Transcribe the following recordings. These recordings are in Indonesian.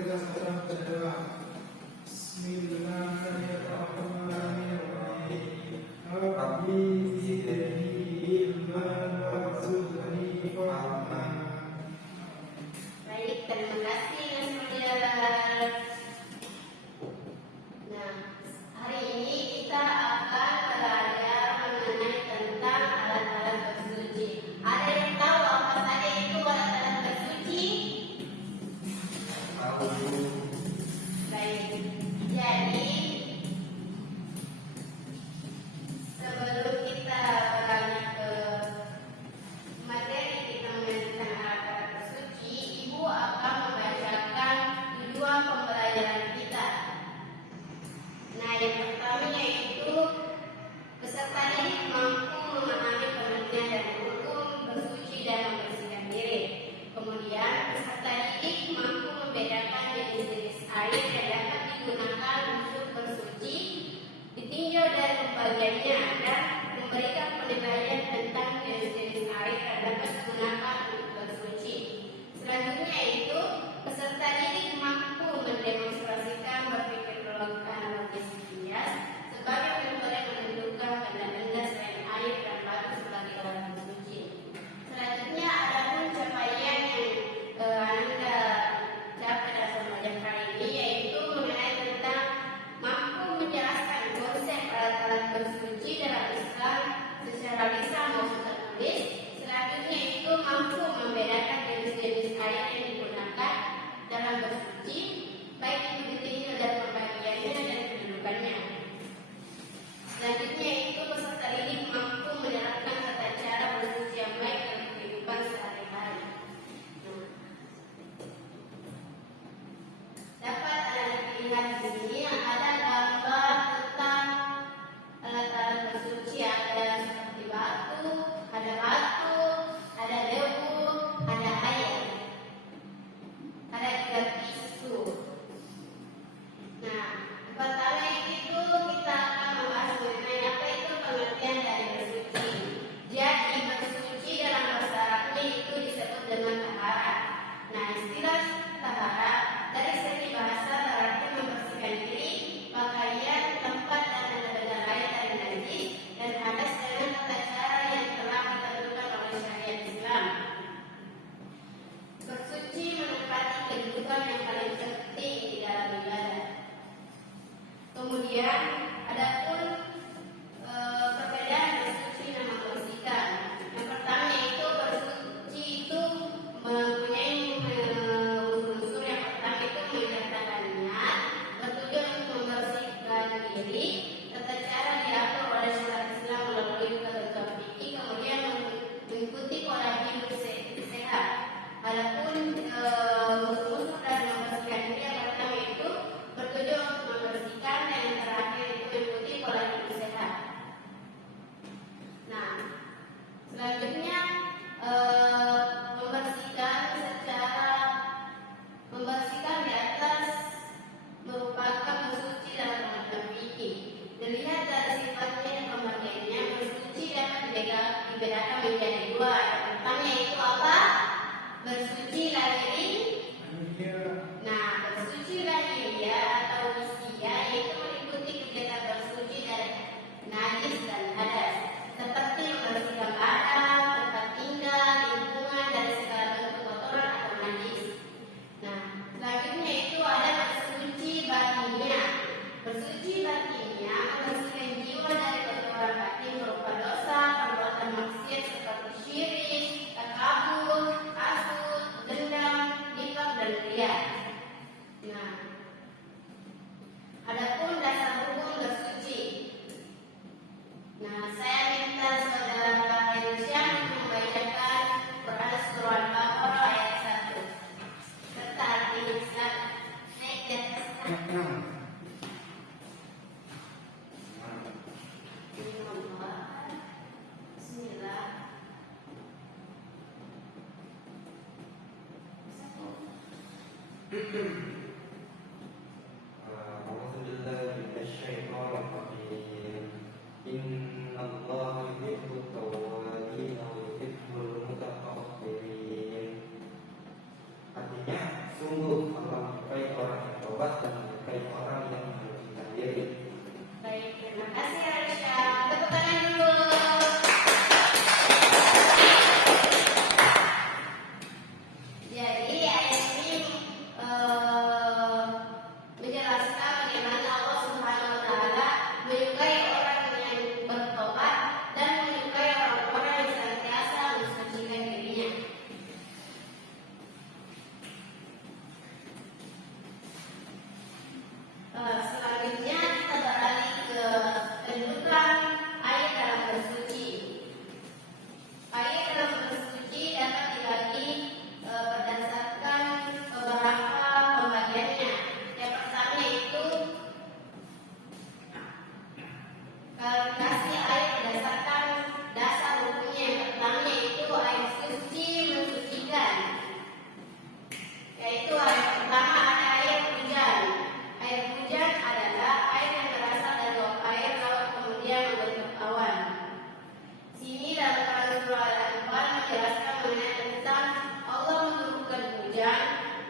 kita sekarang berdoa. Bismillahirrahmanirrahim. Rabbi zidni ilman warzuqni fahman. Baik, terima kasih yang saudara. Nah, hari ini kita akan belajar mengenai tentang alat-alat bersuci. Ada yang tahu apa saja itu alat-alat bersuci? Tahu. Baik, jadi sebelum kita beralih ke materi kita mengenai alat-alat bersuci, Ibu akan membacakan tujuan pembelajaran kita. Nah, yang pertama yaitu peserta didik mampu memahami pengertian dan hukum bersuci dan membersihkan diri. Kemudian peserta didik mampu membedakan jenis-jenis air yang dapat digunakan untuk bersuci, ditinjau dari pembagiannya dan memberikan penilaian tentang jenis-jenis air yang dapat digunakan untuk bersuci. Selanjutnya itu peserta didik mampu mendemonstrasikan berpikir logis bias sebagai metode menentukan benda-benda selain air dan batu sebagai alat bersuci. Selanjutnya ada pencapaian yang Anda dapat dalam pembelajaran kali ini, yaitu mengenai tentang mampu menjelaskan konsep alat-alat bersuci dalam Islam secara lisan maupun tertulis. Selanjutnya itu mampu membedakan jenis-jenis air yang digunakan dalam bersuci, baik itu ditinjau dari pembagiannya dan kedudukannya. Selanjutnya itu peserta didik mampu menerapkan tata cara bersuci yang baik dalam kehidupan sehari-hari. Dapat Anda lihat di sini ada gambar tentang alat-alat bersuci. Ada seperti batu, ada debu, ada air, ada juga tisu. Nah, pertama itu kita akan membahas mengenai apa itu pengertian dari bersuci. Jadi bersuci dalam bahasa Arabnya itu disebut dengan taharah. Nah, istilah taharah dari segi bahasa berarti membersihkan diri, pakaian, tempat dan benda-benda lain dari najis dan hadas dengan tata cara yang telah ditentukan oleh syariat Islam. Bersuci menempati kedudukan yang paling penting di dalam ibadah. Kemudian adapun perbedaan bersuci dan membersihkan. Yang pertama yaitu bersuci itu mempunyai unsur yang pertama itu menyatakan niat, bertujuan untuk membersihkan diri, tata cara diatur oleh syariat Islam melalui ketentuan fikih, kemudian mengikuti pola hidup sehat. Adapun unsur dari membersihkan diri yang pertama itu bertujuan untuk membersihkan dan yang terakhir itu mengikuti pola hidup sehat. Nah, selanjutnya membersihkan di atas merupakan bersuci dalam pengertian fikih. Dilihat dari sifatnya dan pembagiannya, bersuci dapat dibedakan menjadi dua. Yang pertama yaitu apa? Bersuci lahiri. Nah, bersuci lahiriah atau hisiah yaitu meliputi kegiatan bersuci dari najis dan hadas, seperti membersihkan badan, tempat tinggal, lingkungan dari segala bentuk kotoran atau najis. Nah, selanjutnya itu ada bersuci batinnya. Bersuci batinnya membersihkan jiwa dari kotoran batin berupa dosa, perbuatan maksiat seperti syirik, takabur, hasud, dendam, nifaq dan riya. Nah, adapun dasar hukum bersuci. Nah, saya minta saudara Indonesia membacakan Quran surah Al-Baqarah ayat 1 serta arti Islam. Naik di atas. Bismillah. أعوذ بالله من الشيطان الرجيم. إن الله يحب التوابين ويحب المتطهرين. Artinya, sungguh Allah menyukai bertobat dan menyukai orang yang menyucikan diri. Baik, terima kasih Arsya. Tepuk tangan dulu. Jadi ayat ini menjelaskan bagaimana Allah Subhanahu wa taala menyukai orang yang bertobat dan menyukai orang-orang yang senantiasa mensucikan dirinya. Selanjutnya kita beralih ke kedudukan air dalam bersuci. Air dalam bersuci dapat dibagi berdasarkan beberapa pembagiannya. Yang pertama yaitu klasifikasi air berdasarkan dasar hukumnya. Yang pertama yaitu air suci mensucikan. Yaitu air pertama ada air hujan. Air hujan adalah air yang berasal dari uap air laut kemudian membentuk awan. Sini dalam Quran surah Al-Anfal menjelaskan mengenai tentang Allah menurunkan hujan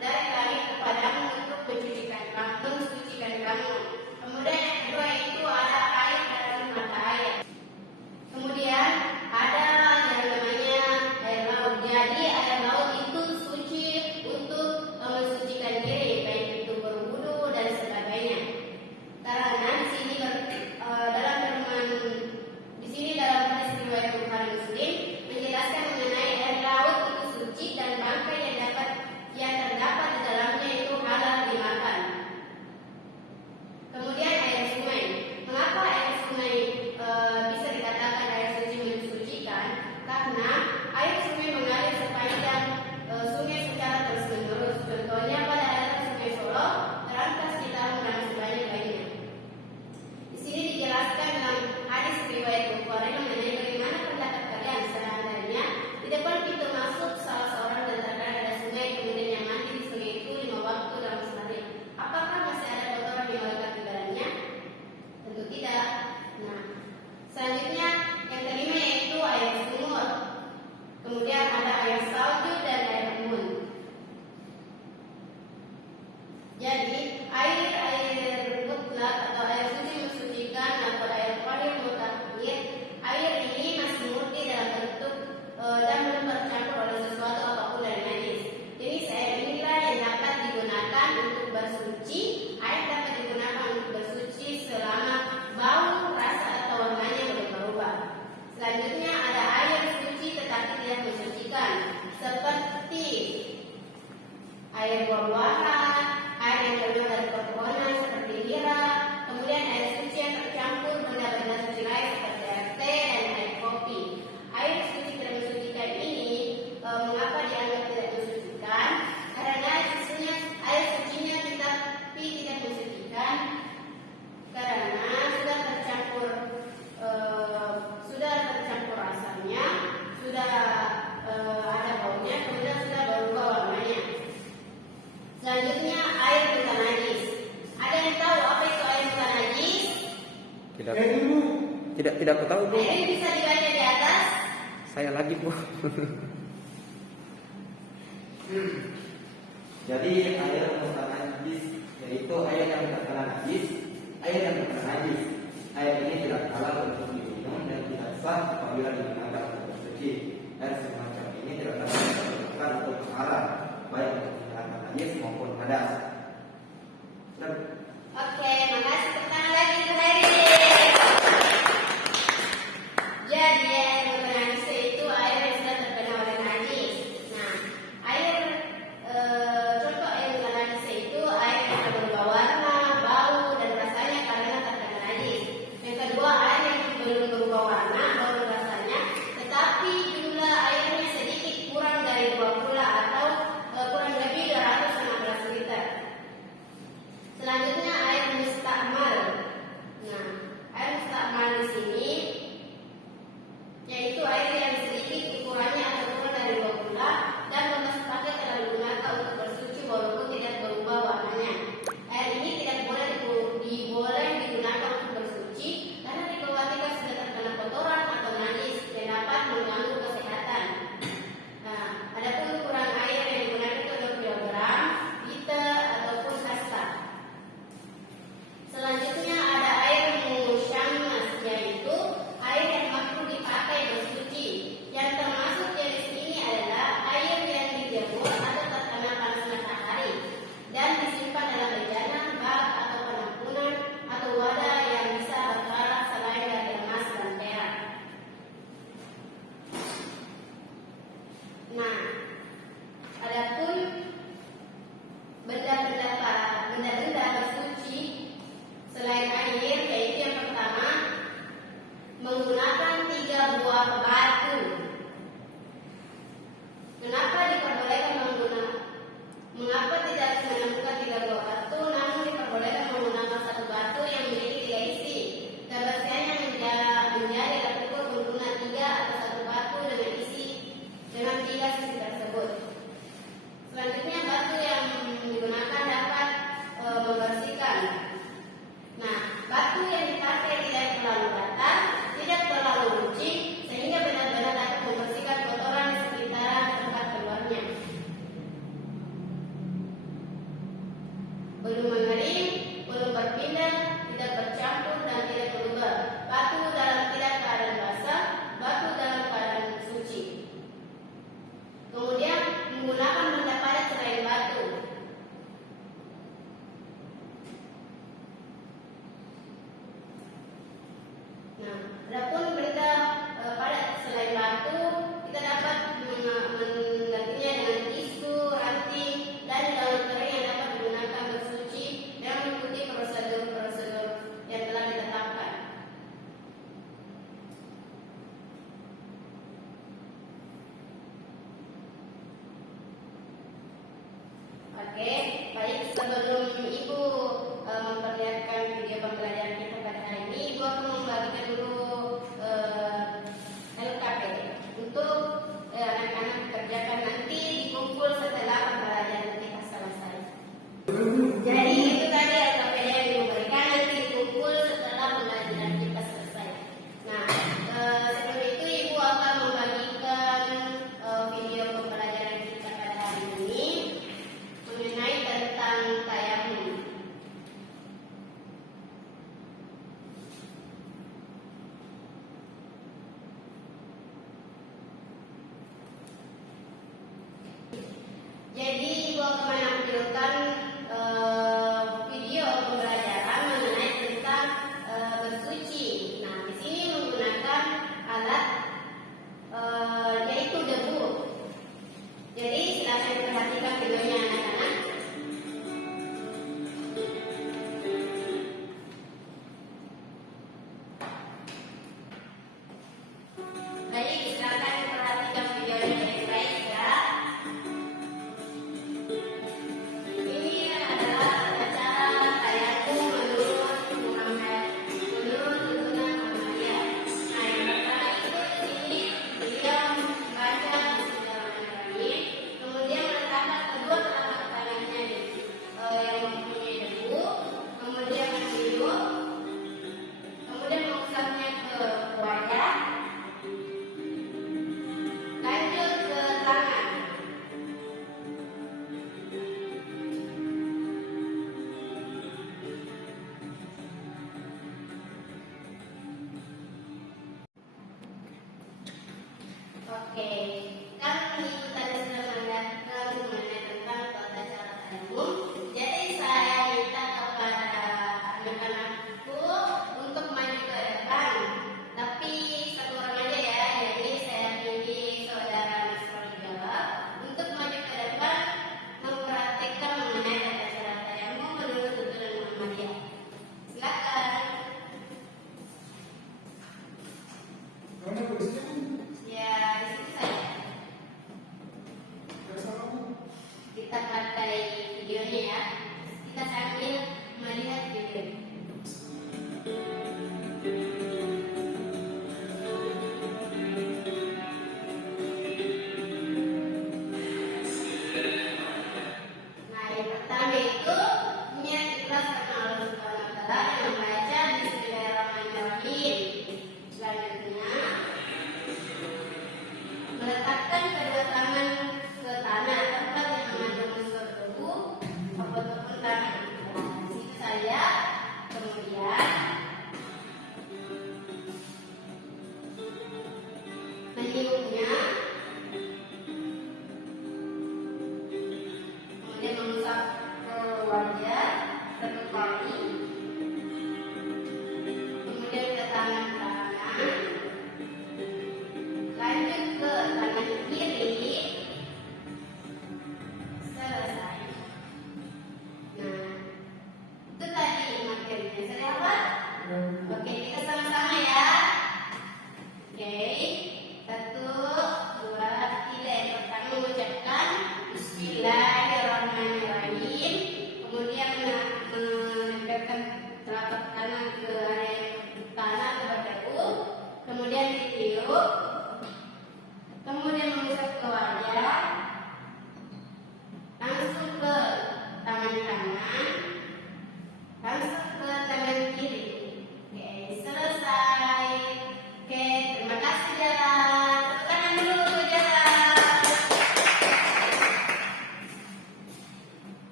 dari langit kepadamu untuk mensucikan kamu. Kemudian yang kedua itu ada air dari mata air. Kemudian ada yang namanya air laut. Jadi air laut itu suci untuk mensucikan diri, baik itu berwudu dan sebagainya. Karena di sini dalam hadis riwayat Bukhari Muslim menjelaskan mengenai air laut itu suci dan bangkai yang terdapat di dalamnya itu halal dimakan. Kemudian air sungai. Mengapa air sungai bisa dikatakan air suci mensucikan? Karena air sungai mengalir sepanjang sungai secara terus-menerus. Contohnya pada daerah Sungai Solo, Terantas, Citarum dan sebagainya. Di sini dijelaskan dalam hadis riwayat Bukhari mengenai bagaimana pendapat kalian seandainya di depan pintu masuk salah seorang dan terkadang ada sungai, kemudian yang mandi di sungai itu 5 waktu dalam sehari. Apakah masih ada kotoran yang melekat di dalamnya? Tentu tidak. Nah, selanjutnya yang kelima yaitu air sumur. Kemudian ada air salju dan air embun. Jadi air mutlak atau air suci mensucikan atau air qadir mutakhir, air ini masih murni dalam bentuk dan belum tercampur oleh sesuatu apapun dari najis. Jenis air inilah yang dapat digunakan untuk bersuci. Air dapat digunakan untuk bersuci selama bau, rasa atau warnanya berubah-ubah. Selanjutnya ada air suci tetapi tidak mensucikan, seperti air buah-buahan, air yang terbuat dari pepohonan seperti nira, kemudian air suci yang tercampur benda-benda suci lain seperti air teh dan air kopi. Air suci tidak mensucikan ini mengapa dianggap tidak mensucikan? Karena air sucinya tetapi tidak mensucikan karena sudah tercampur asamnya, sudah ada baunya, kemudian sudah berubah warnanya. Selanjutnya air bukan najis. Ada yang tahu apa itu air bukan najis? Tidak aku tahu, Bu. Air ini bisa dibaca di atas. Saya lagi, Bu. Jadi air bukan najis yaitu air yang terkena najis, air yang terkena najis. Air ini tidak halal untuk diminum dan tidak sah apabila digunakan untuk bersuci. Air semacam ini tidak dapat digunakan untuk haram, baik untuk menghilangkan najis maupun hadas. Oke, makasih. Pertanyaan lagi Bu Heri. Jadi air bukan najis itu air yang sudah terkena oleh najis. Nah, contoh air bukan najis itu air yang berubah warna, bau dan rasanya karena terkena najis. Yang kedua, air yang belum berubah warna, bau dan rasanya, tetapi jumlah airnya sedikit kurang dari 20 atau kurang lebih 216 liter. Selanjutnya belum mengering, belum berpindah, tidak bercampur dan tidak berubah. Batu dalam tidak keadaan basah, batu dalam keadaan suci. Kemudian menggunakan benda padat selain batu. Nah, adapun benda padat selain batu, kita dapat menggantinya dengan tisu, ranting, dan daun kering yang dapat digunakan bersuci dan mengikuti prosedur-prosedur yang telah ditetapkan. Oke, baik, sebelum Ibu memperlihatkan video pembelajaran kita pada hari ini, Ibu akan membagikan dulu LKP untuk anak-anak kerjakan nanti dikumpul setelah pembelajaran kita selesai. Jadi itu tadi LKP yang diberikan nanti dikumpul setelah pembelajaran kita selesai. Nah, sebelum itu Ibu akan membagikan video pembelajaran kita pada hari ini mengenai tentang tayamum. Jadi Ibu akan menampilkan video pembelajaran mengenai tentang bersuci. Nah, di sini menggunakan alat yaitu debu. Jadi silakan perhatikan videonya anak-anak. Baik, silakan perhatikan videonya baik-baik ya. Ini adalah acara tayamum menurut Muhammad, menurut tuntunan Muhammadiyah. Nah, yang pertama itu di sini beliau membaca Bismillahirrahmanirrahim, kemudian meletakkan kedua telapak tangannya yang mempunyai debu, kemudian menyium, kemudian mengusapnya ke wajah, lanjut ke tangan. Oke, kan Ibu tadi sudah melihatkan mengenai tentang tata cara tayamum. Jadi saya minta kepada anak-anakku untuk maju ke depan. Tapi satu orang aja ya. Jadi saya pilih saudara Nasrul jawab untuk maju ke depan mempraktikkan mengenai tata cara tayamum menurut tuntunan Muhammadiyah. Silakan. Mana posisinya? Ya, di situ saja. Yang sama. Kita pakai videonya ya. Kita sambil melihat video. Nah, yang pertama itu niat ikhlas karena Allah Subhanahu wa taala yang membaca Bismillahirrahmanirrahim. Selanjutnya meletakkan kedua tangan ke tanah tempat yang mengandung unsur debu ataupun tangan.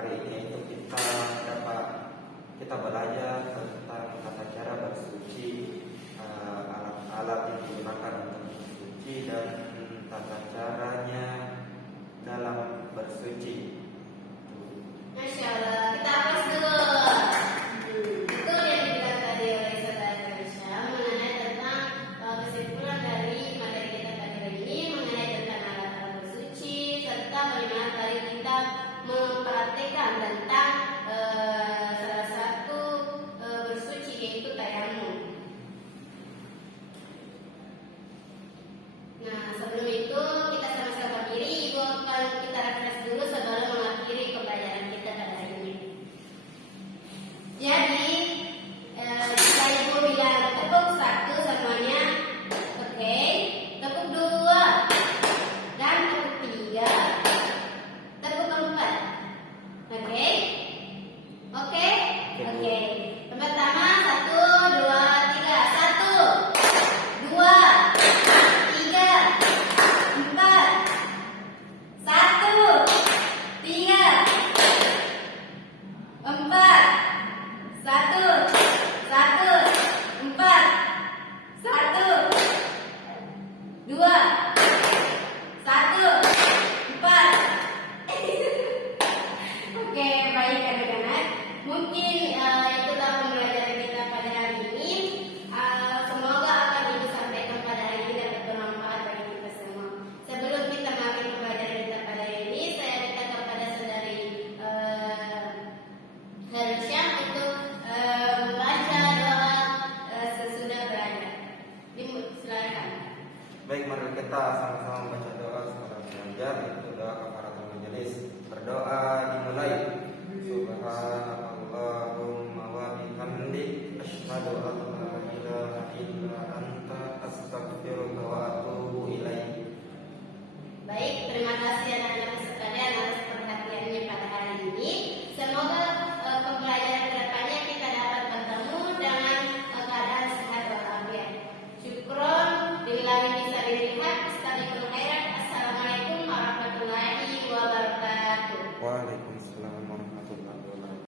hari ini itu kita belajar tentang tata cara bersuci, alat-alat yang digunakan untuk bersuci dan tata caranya dalam bersuci. Masya Allah, kita hapus dulu. Betul yang dibilang tadi oleh saudara Karisha mengenai tentang kesimpulan dari materi kita pada hari ini mengenai tentang alat-alat bersuci serta bagaimana tadi kita mempraktikkan tentang salah satu bersuci yaitu tayamum. Nah, sebelum itu kita sama-sama berdiri, Ibu akan kita refresh dulu sebelum mengakhiri pembelajaran kita pada hari ini. Jadi, jika Ibu bilang tepuk 1 semuanya, oke, tepuk 2, dan tepuk 3, tepuk 4, oke? Oke? Oke. Yang pertama 1, 2, 3, 1, 2, 3, 4, 1, 3, 4, 1, 1, 4, 1, 2, 1, 4. Oke,